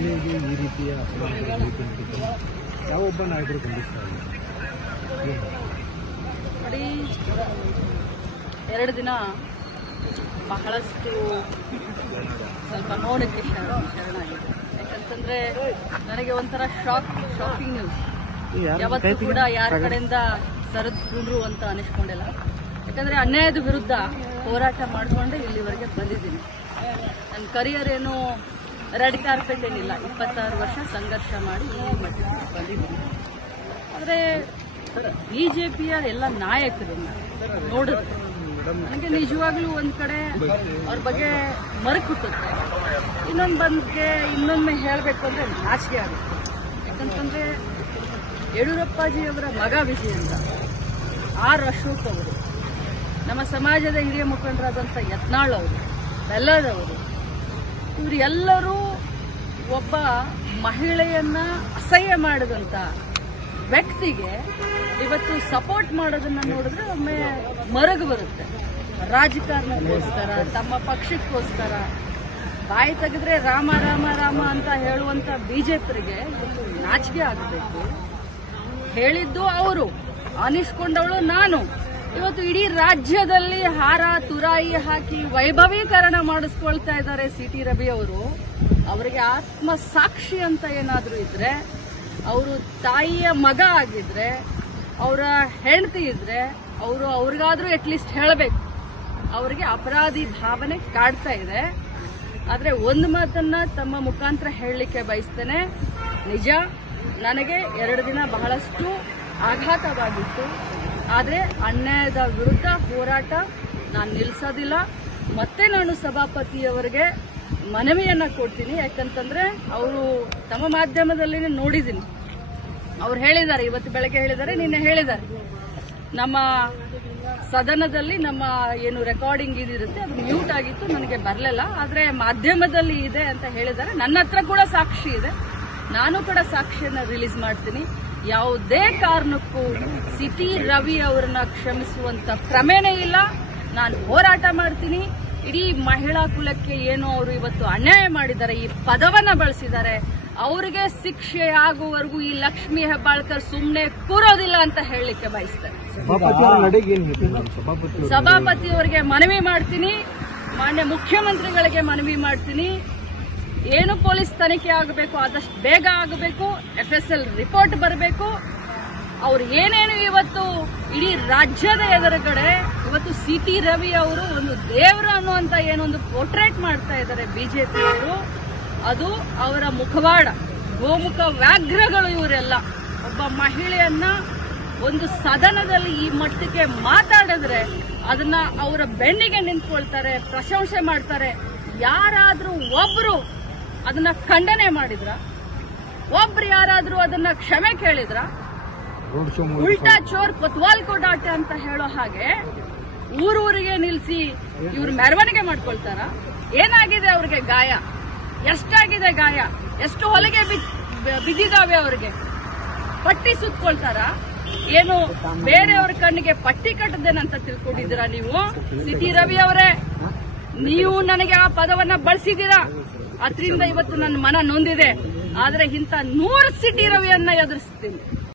ಮಹಿಳೆಗೆ ಈ ರೀತಿಯ ಯಾವೊಬ್ಬ ನಾಯಕರು ಖಂಡಿಸ್ತಾರೆ? ನೋಡಿ, 2 ದಿನ ಬಹಳಷ್ಟು ಸ್ವಲ್ಪ ನೋಡಕ್ಕೆ ಶರಣಾಗಿದೆ. ಯಾಕಂತಂದ್ರೆ ನನಗೆ ಒಂಥರ ಶಾಕಿಂಗ್ ನ್ಯೂಸ್. ಯಾವತ್ತೂ ಕೂಡ ಯಾರ ಕಡೆಯಿಂದ ಸರಿದ್ರು ಅಂತ ಅನಿಸ್ಕೊಂಡಿಲ್ಲ. ಯಾಕಂದ್ರೆ ಅನ್ಯಾಯದ ವಿರುದ್ಧ ಹೋರಾಟ ಮಾಡಿಕೊಂಡು ಇಲ್ಲಿವರೆಗೆ ಬಂದಿದ್ದೀನಿ. ನನ್ನ ಕರಿಯರ್ ಏನು ರೆಡ್ ಕಾರ್ಪೆಟ್ ಏನಿಲ್ಲ, 26 ವರ್ಷ ಸಂಘರ್ಷ ಮಾಡಿ ಈ ಮಟ್ಟಕ್ಕೆ ಬಂದಿದ್ದೀನಿ. ಆದರೆ ಬಿಜೆಪಿಯ ಎಲ್ಲ ನಾಯಕರನ್ನ ನೋಡಿದ್ರೆ ನನಗೆ ನಿಜವಾಗ್ಲೂ ಒಂದ್ ಕಡೆ ಅವ್ರ ಬಗ್ಗೆ ಮರುಕುಟ್ಟುತ್ತೆ. ಇನ್ನೊಮ್ಮೆ ಹೇಳಬೇಕು ಅಂದ್ರೆ ನಾಚಿಕೆ ಆಗುತ್ತೆ. ಯಾಕಂತಂದ್ರೆ ಯಡಿಯೂರಪ್ಪಾಜಿಯವರ ಮಗ ವಿಜಯೇಂದ್ರ, ಆರ್ ಅಶೋಕ್ ಅವರು, ನಮ್ಮ ಸಮಾಜದ ಹಿರಿಯ ಮುಖಂಡರಾದಂಥ ಯತ್ನಾಳ್ ಅವರು, ಬೆಲ್ಲದವರು, ಇವರು ಎಲ್ಲರೂ ಒಬ್ಬ ಮಹಿಳೆಯನ್ನ ಅಸಹ್ಯ ಮಾಡಿದಂತ ವ್ಯಕ್ತಿಗೆ ಇವತ್ತು ಸಪೋರ್ಟ್ ಮಾಡೋದನ್ನ ನೋಡಿದ್ರೆ ಒಮ್ಮೆ ಮರಗು ಬರುತ್ತೆ. ರಾಜಕಾರಣಕ್ಕೋಸ್ಕರ, ತಮ್ಮ ಪಕ್ಷಕ್ಕೋಸ್ಕರ ಬಾಯಿ ತೆಗೆದ್ರೆ ರಾಮ ರಾಮ ರಾಮ ಅಂತ ಹೇಳುವಂತ ಬಿಜೆಪಿಗೆ ಇವತ್ತು ನಾಚಿಕೆ ಆಗಬೇಕು. ಹೇಳಿದ್ದು ಅವರು, ಅನಿಸ್ಕೊಂಡವಳು ನಾನು. ಇವತ್ತು ಇಡೀ ರಾಜ್ಯದಲ್ಲಿ ಹಾರ ತುರಾಯಿ ಹಾಕಿ ವೈಭವೀಕರಣ ಮಾಡಿಸ್ಕೊಳ್ತಾ ಇದ್ದಾರೆ ಸಿಟಿ ರವಿ ಅವರು. ಅವರಿಗೆ ಆತ್ಮ ಸಾಕ್ಷಿ ಅಂತ ಏನಾದ್ರೂ ಇದ್ರೆ, ಅವರು ತಾಯಿಯ ಮಗ ಆಗಿದ್ರೆ, ಅವರ ಹೆಂಡತಿ ಇದ್ರೆ ಅವ್ರಿಗಾದ್ರೂ ಅಟ್ಲೀಸ್ಟ್ ಹೇಳಬೇಕು. ಅವರಿಗೆ ಅಪರಾಧಿ ಭಾವನೆ ಕಾಡ್ತಾ ಇದೆ. ಆದ್ರೆ ಒಂದು ಮಾತನ್ನ ತಮ್ಮ ಮುಖಾಂತರ ಹೇಳಲಿಕ್ಕೆ ಬಯಸ್ತೇನೆ. ನಿಜ, ನನಗೆ 2 ದಿನ ಬಹಳಷ್ಟು ಆಘಾತವಾಗಿತ್ತು. ಆದ್ರೆ ಅನ್ಯಾಯದ ವಿರುದ್ಧ ಹೋರಾಟ ನಾನು ನಿಲ್ಲಿಸೋದಿಲ್ಲ. ಮತ್ತೆ ನಾನು ಸಭಾಪತಿಯವರಿಗೆ ಮನವಿಯನ್ನ ಕೊಡ್ತೀನಿ. ಯಾಕಂತಂದ್ರೆ ಅವರು ತಮ್ಮ ಮಾಧ್ಯಮದಲ್ಲಿ ನೋಡಿದ್ದೀನಿ, ಅವ್ರು ಹೇಳಿದ್ದಾರೆ, ಇವತ್ತು ಬೆಳಗ್ಗೆ ಹೇಳಿದ್ದಾರೆ, ನಿನ್ನೆ ಹೇಳಿದ್ದಾರೆ, ನಮ್ಮ ಸದನದಲ್ಲಿ ನಮ್ಮ ಏನು ರೆಕಾರ್ಡಿಂಗ್ ಇದಿರುತ್ತೆ ಅದು ಮ್ಯೂಟ್ ಆಗಿತ್ತು, ನನಗೆ ಬರಲಿಲ್ಲ, ಆದ್ರೆ ಮಾಧ್ಯಮದಲ್ಲಿ ಇದೆ ಅಂತ ಹೇಳಿದ್ದಾರೆ. ನನ್ನ ಹತ್ರ ಕೂಡ ಸಾಕ್ಷಿ ಇದೆ, ನಾನು ಕೂಡ ಸಾಕ್ಷಿಯನ್ನ ರಿಲೀಸ್ ಮಾಡ್ತೀನಿ. ಯಾವುದೇ ಕಾರಣಕ್ಕೂ ಸಿಟಿ ರವಿ ಅವರನ್ನ ಕ್ಷಮಿಸುವಂತ ಕ್ರಮೇನೇ ಇಲ್ಲ. ನಾನು ಹೋರಾಟ ಮಾಡ್ತೀನಿ. ಇಡೀ ಮಹಿಳಾ ಕುಲಕ್ಕೆ ಏನು ಅವರು ಇವತ್ತು ಅನ್ಯಾಯ ಮಾಡಿದ್ದಾರೆ, ಈ ಪದವನ್ನ ಬಳಸಿದ್ದಾರೆ, ಅವರಿಗೆ ಶಿಕ್ಷೆ ಆಗುವವರೆಗೂ ಈ ಲಕ್ಷ್ಮೀ ಹೆಬ್ಬಾಳ್ಕರ್ ಸುಮ್ಮನೆ ಕೂರೋದಿಲ್ಲ ಅಂತ ಹೇಳಲಿಕ್ಕೆ ಬಯಸ್ತೇನೆ. ಸಭಾಪತಿಯವರಿಗೆ ಮನವಿ ಮಾಡ್ತೀನಿ, ಮಾನ್ಯ ಮುಖ್ಯಮಂತ್ರಿಗಳಿಗೆ ಮನವಿ ಮಾಡ್ತೀನಿ. ಏನು ಪೊಲೀಸ್ ತನಿಖೆ ಆಗಬೇಕು ಆದಷ್ಟು ಬೇಗ ಆಗಬೇಕು, FSL ರಿಪೋರ್ಟ್ ಬರಬೇಕು. ಅವ್ರು ಏನೇನು ಇವತ್ತು ಇಡೀ ರಾಜ್ಯದ ಎದುರುಗಡೆ ಇವತ್ತು ಸಿಟಿ ರವಿ ಅವರು ಒಂದು ದೇವರು ಅನ್ನುವಂತ ಏನೊಂದು ಪೋರ್ಟ್ರೇಟ್ ಮಾಡ್ತಾ ಇದ್ದಾರೆ ಬಿಜೆಪಿ ಅವರು, ಅದು ಅವರ ಮುಖವಾಡ, ಗೋಮುಖ ವ್ಯಾಘ್ರಗಳು ಇವರೆಲ್ಲ. ಒಬ್ಬ ಮಹಿಳೆಯನ್ನ ಒಂದು ಸದನದಲ್ಲಿ ಈ ಮಟ್ಟಕ್ಕೆ ಮಾತಾಡಿದ್ರೆ ಅದನ್ನ ಅವರ ಬೆನ್ನಿಗೆ ನಿಂತ್ಕೊಳ್ತಾರೆ, ಪ್ರಶಂಸೆ ಮಾಡ್ತಾರೆ. ಯಾರಾದ್ರೂ ಒಬ್ರು ಅದನ್ನ ಖಂಡನೆ ಮಾಡಿದ್ರ? ಒಬ್ರು ಯಾರಾದ್ರೂ ಅದನ್ನ ಕ್ಷಮೆ ಕೇಳಿದ್ರ? ಉಲ್ಟಾ ಚೋರ್ ಕೊತ್ವಾಲ್ ಕೋ ಡಾಟೆ ಅಂತ ಹೇಳೋ ಹಾಗೆ ಊರೂರಿಗೆ ನಿಲ್ಸಿ ಇವ್ರು ಮೆರವಣಿಗೆ ಮಾಡ್ಕೊಳ್ತಾರ? ಏನಾಗಿದೆ ಅವ್ರಿಗೆ ಗಾಯ? ಎಷ್ಟಾಗಿದೆ ಗಾಯ? ಎಷ್ಟು ಹೊಲಿಗೆ ಬಿದ್ದಿದಾವೆ ಅವ್ರಿಗೆ? ಪಟ್ಟಿ ಸುತ್ಕೊಳ್ತಾರ? ಏನು ಬೇರೆಯವ್ರ ಕಣ್ಣಿಗೆ ಪಟ್ಟಿ ಕಟ್ಟದೇನಂತ ತಿಳ್ಕೊಂಡಿದ್ದೀರಾ ನೀವು? ಸಿಟಿ ರವಿ ಅವರೇ, ನೀವು ನನಗೆ ಆ ಪದವನ್ನ ಬಳಸಿದ್ದೀರಾ, ಅದರಿಂದ ಇವತ್ತು ನನ್ನ ಮನ ನೊಂದಿದೆ. ಆದ್ರೆ ಇಂಥ 100 ಸಿಟಿ ರವಿಯನ್ನ ಎದುರಿಸ್ತೀನಿ.